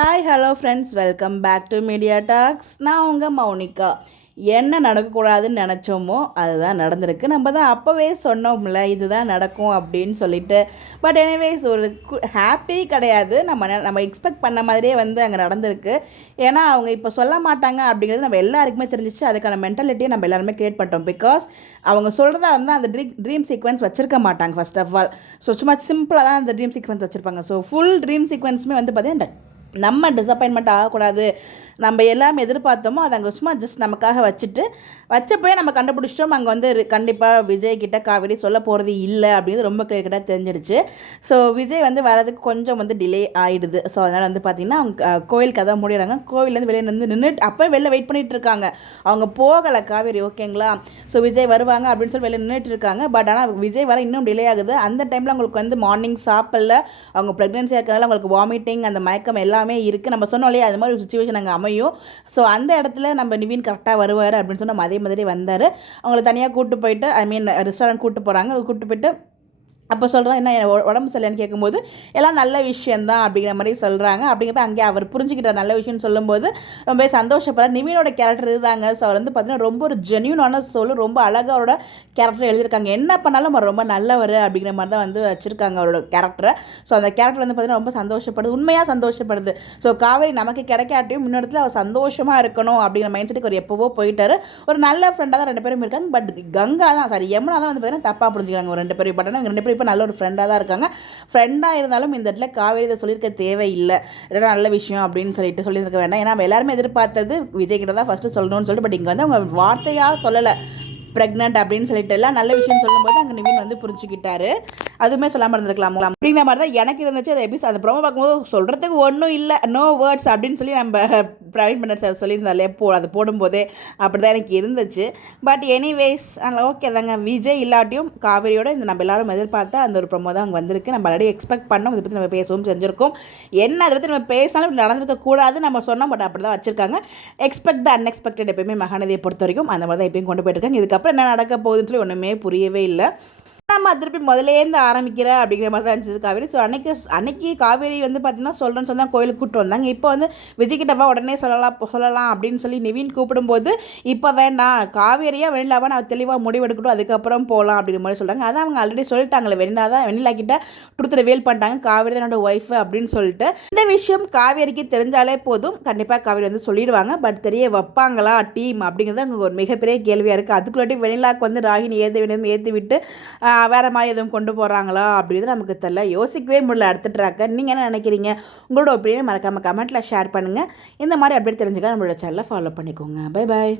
Hi hello friends, welcome back to Media Talks. நான் உங்கள் மௌனிகா. என்ன நடக்கக்கூடாதுன்னு நினச்சோமோ அதுதான் நடந்திருக்கு. நம்ம தான் அப்போவே சொன்னோம்ல இதுதான் நடக்கும் அப்படின்னு சொல்லிட்டு. பட் எனிவேஸ் ஒரு ஹாப்பி கிடையாது. நம்ம எக்ஸ்பெக்ட் பண்ண மாதிரியே அங்கே நடந்திருக்கு. ஏன்னா அவங்க இப்போ சொல்ல மாட்டாங்க அப்படிங்கிறது நம்ம எல்லாருக்குமே தெரிஞ்சிச்சு. அதுக்கான மென்டாலிட்டியை நம்ம எல்லாருமே க்ரியேட் பண்ணிட்டோம். பிகாஸ் அவங்க சொல்கிறதா இருந்தால் அந்த ட்ரீம் சீக்வன்ஸ் வச்சுருக்க மாட்டாங்க ஃபர்ஸ்ட் ஆஃப் ஆல். ஸோ சும்மா சிம்பிளாக தான் அந்த ட்ரீம் சீக்வன்ஸ் வச்சுருப்பாங்க. ஸோ ஃபுல் ட்ரீம் சீக்வன்ஸுமே பார்த்தீங்கன்னா நம்ம டிசப்பாயின்மெண்ட் ஆகக்கூடாது, நம்ம எல்லாமே எதிர்பார்த்தோமோ அதை அங்கே சும்மா ஜஸ்ட் நமக்காக வச்சப்போயே நம்ம கண்டுபிடிச்சிட்டோம். அங்கே கண்டிப்பாக விஜய் கிட்ட காவேரி சொல்ல போகிறது இல்லை அப்படிங்கிறது ரொம்ப கிளியர் தெரிஞ்சிடுச்சு. ஸோ விஜய் வரதுக்கு கொஞ்சம் டிலே ஆகிடுது. ஸோ அதனால் பார்த்திங்கன்னா அவங்க கோயில் கதை முடிகிறாங்க. கோவிலேருந்து வெளியே நின்றுட்டு அப்போ வெளில வெயிட் பண்ணிகிட்டு இருக்காங்க. அவங்க போகலை காவேரி, ஓகேங்களா. ஸோ விஜய் வருவாங்க அப்படின்னு சொல்லி வெளியே நின்றுட்டு இருக்காங்க. பட் ஆனால் விஜய் வர இன்னும் டிலே ஆகுது. அந்த டைமில் அவங்களுக்கு மார்னிங் சாப்பிடல, அவங்க ப்ரெக்னென்சியாக இருக்கிறதால அவங்களுக்கு வாமிட்டிங், அந்த மயக்கம் எல்லாமே இருக்குது. நம்ம சொன்னோம் இல்லையா, அது மாதிரி ஒரு சுச்சுவேஷன் அங்கே அமையும். ஸோ அந்த இடத்துல நம்ம நிவின் கரெக்டாக வருவார் அப்படின்னு சொன்னால் அதே மாதிரி வந்தார். அவங்கள தனியாக கூப்பிட்டு போயிட்டு ரெஸ்டாரண்ட் கூப்பிட்டு போகிறாங்க. கூப்பிட்டு போயிட்டு அப்போ சொல்கிறேன், என்ன உடம்பு சரியில்லைன்னு கேட்கும்போது எல்லாம் நல்ல விஷயந்தான் அப்படிங்கிற மாதிரி சொல்கிறாங்க. அப்படிங்கிறப்ப அங்கே அவர் புரிஞ்சுக்கிட்டார் நல்ல விஷயம்னு சொல்லும்போது ரொம்ப சந்தோஷப்படுறார். நிவினோட கேரக்டர் இதுதாங்க. ஸோ அவர் பார்த்தீங்கன்னா ரொம்ப ஒரு ஜென்யூனான ரொம்ப அழகாக அவரோட கேரக்டர் எழுதியிருக்காங்க. என்ன பண்ணாலும் அவர் ரொம்ப நல்லவர் அப்படிங்கிற மாதிரி தான் வச்சுருக்காங்க அவரோட கேரக்டரை. ஸோ அந்த கேரக்டர் பார்த்தீங்கன்னா ரொம்ப சந்தோஷப்படுது, உண்மையாக சந்தோஷப்படுது. ஸோ காவேரி நமக்கு கிடைக்காட்டியும் இன்னொருத்தில் அவர் சந்தோஷமாக இருக்கணும் அப்படிங்கிற மைண்ட் செட்டுக்கு அவர் எப்போவோ போயிட்டார். ஒரு நல்ல ஃப்ரெண்டாக தான் 2 பேரும் இருக்காங்க. பட் கங்கா தான் யமுனா தான் பார்த்தீங்கன்னா தப்பாக புரிஞ்சுக்கிறாங்க ஒரு 2 பேரும். பட் ஆனால் 2 பேரும் இப்போ நல்ல ஒரு ஃப்ரெண்டாக தான் இருக்காங்க. ஃப்ரெண்டாக இருந்தாலும் இந்த இடத்துல காவேரி இதை சொல்லியிருக்க தேவையில்லை, இதெல்லாம் நல்ல விஷயம் அப்படின்னு சொல்லியிருக்க வேண்டாம். ஏன்னா நம்ம எல்லாருமே எதிர்பார்த்தது விஜய் கிட்ட தான் ஃபஸ்ட்டு சொல்லணும்னு சொல்லிட்டு. பட் இங்கே அவங்க வார்த்தையாக சொல்லலை ப்ரெக்னென்ட் அப்படின்னு சொல்லிட்டு எல்லாம் நல்ல விஷயம் சொல்லும்போது அங்கே நிவின் புரிஞ்சுக்கிட்டாரு. அதுவுமே சொல்லாமல் இருந்திருக்கலாமோ அப்படிங்கிற மாதிரி தான் எனக்கு இருந்துச்சு. அந்த எபிசோட் அந்த ப்ரோமோ பார்க்கும்போது சொல்கிறதுக்கு ஒன்றும் இல்லை, நோ வேர்ட்ஸ் அப்படின்னு சொல்லி நம்ம பிரவீன் பண்ணர் சார் சொல்லியிருந்தாலே அது போடும்போதே அப்படி தான் எனக்கு இருந்துச்சு. பட் எனிவேஸ் ஓகே தாங்க. விஜய் இல்லாட்டியும் காவேரியோட நம்ம எல்லாரும் எதிர்பார்த்தா அந்த ஒரு ப்ரோமோ தான் அங்கே வந்திருக்கு. நம்ம ஆல்ரெடி எக்ஸ்பெக்ட் பண்ணோம், இதை பற்றி நம்ம பேசவும் செஞ்சுருக்கோம். என்ன அதை பற்றி நம்ம பேசினாலும் இப்படி நடந்திருக்கக்கூடாது நம்ம சொன்னோம். பட் அப்படி தான் வச்சுருக்காங்க. எக்ஸ்பெக்ட் த அன்எக்ஸ்பெக்டட் எப்பயுமே மகாநதியை பொறுத்த வரைக்கும் அந்த மாதிரி தான் எப்பயும் கொண்டு போயிட்டுருக்காங்க. இதுக்கப்புறம் என்ன நடக்க போகுதுன்னு சொல்லி ஒன்றுமே புரியவே இல்லை. நம்ம திருப்பி முதலேருந்து ஆரம்பிக்கிற அப்படிங்கிற மாதிரி தான் இருந்துச்சு காவேரி. ஸோ அன்னைக்கு காவேரி பார்த்தீங்கன்னா சொல்கிறேன்னு சொன்னால் கோயிலுக்கு கூப்பிட்டு வந்தாங்க. இப்போ விஜய்கிட்டப்பா உடனே சொல்லலாம் அப்படின்னு சொல்லி நிவின் கூப்பிடும்போது இப்போ வேண்டாம், காவேரியாக வெண்ணிலாவா நான் தெளிவாக முடிவெடுக்கட்டும், அதுக்கப்புறம் போகலாம் அப்படிங்கிற மாதிரி சொல்கிறாங்க. அதான் அவங்க ஆல்ரெடி சொல்லிட்டாங்களே, வெண்ணிலா கிட்ட ட்ரூத் ரிவீல் பண்ணிட்டாங்க காவேரி தான் என்னோட ஒய்ஃப் அப்படின்னு சொல்லிட்டு. இந்த விஷயம் காவேரிக்கு தெரிஞ்சாலே போதும், கண்டிப்பாக காவேரி சொல்லிடுவாங்க. பட் தெரிய வைப்பாங்களா டீம் அப்படிங்கிறது அங்கே ஒரு மிகப்பெரிய கேள்வியாக இருக்குது. அதுக்குள்ளாட்டி வெண்ணிலாவுக்கு ராகினி ஏற்றி விட்டு வேறு மாதிரி எதுவும் கொண்டு போகிறாங்களா அப்படிங்கிறது நமக்கு தெரியல. யோசிக்கவே முடியல அடுத்த ட்ராக்கை. நீங்கள் என்ன நினைக்கிறீங்க? உங்களோட ஒப்பீனியன் மறக்காமல் கமெண்ட்டில் ஷேர் பண்ணுங்கள். இந்த மாதிரி அப்டேட் தெரிஞ்சுக்க நம்மளோட சேனலை ஃபாலோ பண்ணிக்கோங்க. Bye bye.